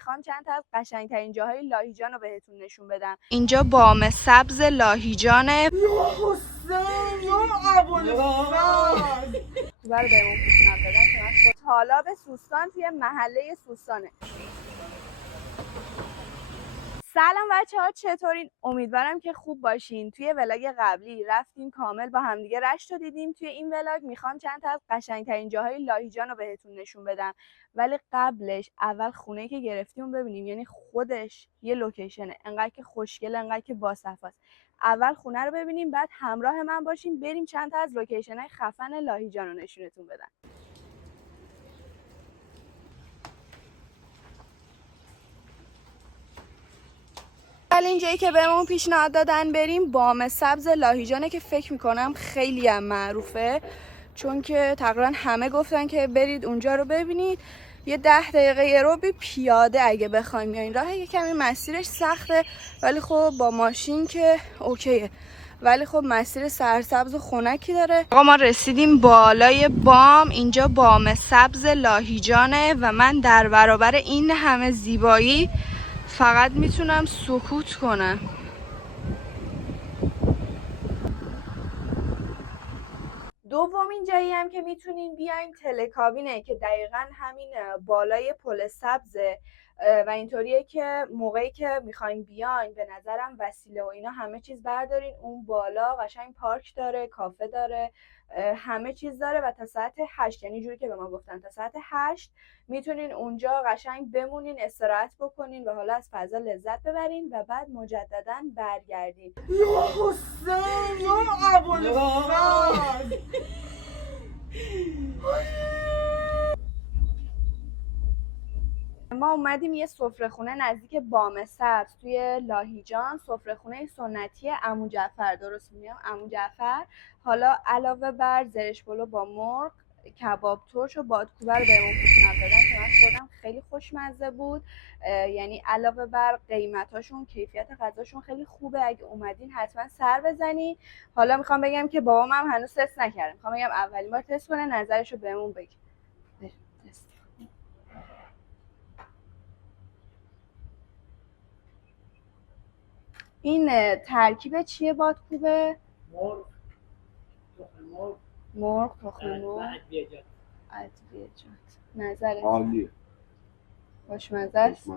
میخوام چند تا از قشنگترین جاهای لاهیجان رو بهتون نشون بدم. اینجا بام سبز لاهیجانه. یا حسین یا ابوالفضل برای بهمون پیشنهاد دادن که من تالاب سوستان توی محله سوستانه. سلام بچه‌ها، چطورین؟ امیدوارم که خوب باشین. توی ولاگ قبلی رفتیم کامل با همدیگه رشت رو دیدیم. توی این ولاگ میخوام چند تا از قشنگترین جاهای لاهیجان رو بهتون نشون بدم، ولی قبلش اول خونه‌ای که گرفتیم رو ببینیم. یعنی خودش یه لوکیشنه، انقدر که خوشگله، انقدر که باصفاست. اول خونه رو ببینیم، بعد همراه من باشیم بریم چند تا از لوکیشن‌های خفن لاهیجان رو نشونتون بدم. اولین جایی که بهمون پیشنهاد دادن بریم بام سبز لاهیجانه که فکر میکنم خیلی هم معروفه، چون که تقریبا همه گفتن که برید اونجا رو ببینید. یه 10 دقیقه یه رو پیاده اگه بخوایم بیاین. راه یه کمی مسیرش سخته، ولی خب با ماشین که اوکیه، ولی خب مسیر سرسبز و خنکی داره. آقا ما رسیدیم بالای بام. اینجا بام سبز لاهیجانه و من در برابر این همه زیبایی فقط میتونم سکوت کنم. دومین جایی هم که میتونین بیاین تلکابینه که دقیقا همین بالای پل سبزه و اینطوریه که موقعی که میخواین بیاین به نظرم وسیله و اینا همه چیز بردارین اون بالا. قشنگ پارک داره، کافه داره، همه چیز داره و تا ساعت 8، یعنی جوری که به ما گفتن تا ساعت 8 میتونین اونجا قشنگ بمونین، استراحت بکنین و حالا از فضا لذت ببرین و بعد مجددا برگردین. یا حسین یا ابوالفضل ما اومدیم یه سفره‌خونه نزدیک بام سبز توی لاهیجان، سفره‌خونه سنتی عمو جعفر. درست میگم؟ عمو جعفر. حالا علاوه بر زرش پلو با مرغ، کباب ترش و بادکوبه رو بهمون پیشنهاد دادن که من خودم خیلی خوشمزه بود. یعنی علاوه بر قیمتاشون کیفیت غذاشون خیلی خوبه. اگه اومدین حتما سر بزنین. حالا میخوام بگم که بابام هم هنوز تست نکرده، میخوام بگم اولین بار تست کنه، نظرشو بهمون بگه. این ترکیب چیه بادکوبه؟ مرغ، تخم مرغ، ادویه‌جات. نظرت؟ عالیه. خوشمزه است.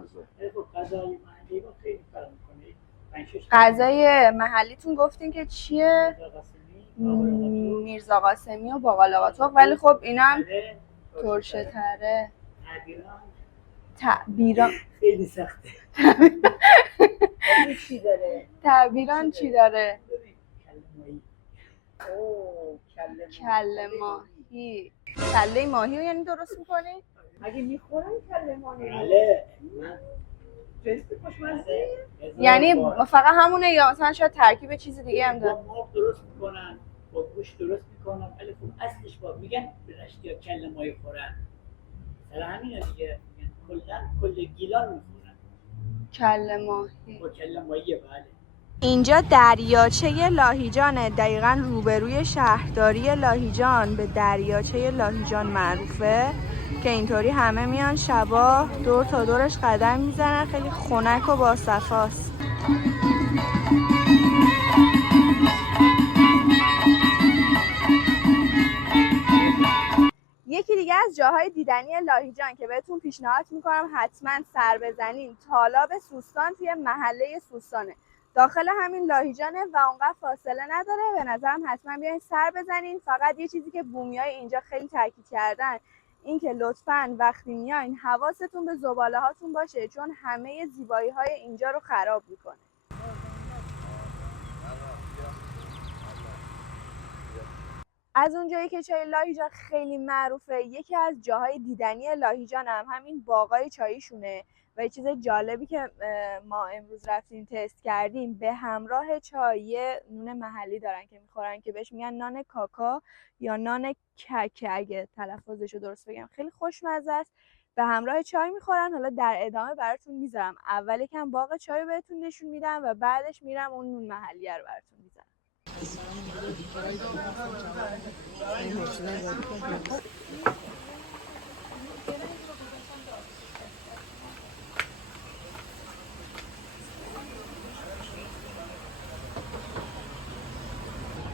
غذای محلیتون گفتین که چیه؟ میرزا قاسمی و باقالا قاتق، ولی خب اینا هم ترشه تره. تعبیران خیلی سخته. چی داره؟ تعبیران چی داره؟ کله ماهی. کله ماهی رو یعنی درست میکنی؟ اگه میخورن کله ماهی رو؟ بله. یعنی فقط همونه یا مثلا شاید ترکیب چیز دیگه هم داره؟ مرغ درست میکنن، با گوشت درست میکنن، ولی خب اصلش با میگن برشت یا کله ماهی خورن. مثلا همینه دیگه، کل گیلان میخورن کله ماهی. با کله ماهی. بله. اینجا دریاچه لاهیجانه، دقیقاً روبروی شهرداری لاهیجان به دریاچه لاهیجان معروفه که اینطوری همه میان شبا دور تا دورش قدم میزنن. خیلی خنک و باصفاست. یکی دیگه از جاهای دیدنی لاهیجان که بهتون پیشنهاد میکنم حتما سر بزنین، تالاب سوستان توی محله سوستانه. داخل همین لاهیجانه و اونقدر فاصله نداره. به نظرم حتما بیاین سر بزنین. فقط یه چیزی که بومیای اینجا خیلی تاکید کردن این که لطفاً وقتی میاین حواستون به زباله هاتون باشه، چون همه زیبایی های اینجا رو خراب میکنه. از اونجایی که چای لاهیجان خیلی معروفه، یکی از جاهای دیدنی لاهیجان هم همین باغای چاییشونه و یه چیز جالبی که ما امروز رفتیم تست کردیم، به همراه چای نون محلی دارن که میخورن که بهش میگن نان کاکا یا نان ککه اگه تلفظش رو درست بگم. خیلی خوشمزه است. به همراه چای میخورن. حالا در ادامه براتون میذارم. اول یکم باغ چای بهتون نشون میدم و بعدش میرم اون نون محلی رو براتون میذارم.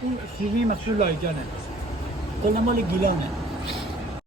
اون شیرینی مخصوص لایجانه کلا مال گیلانه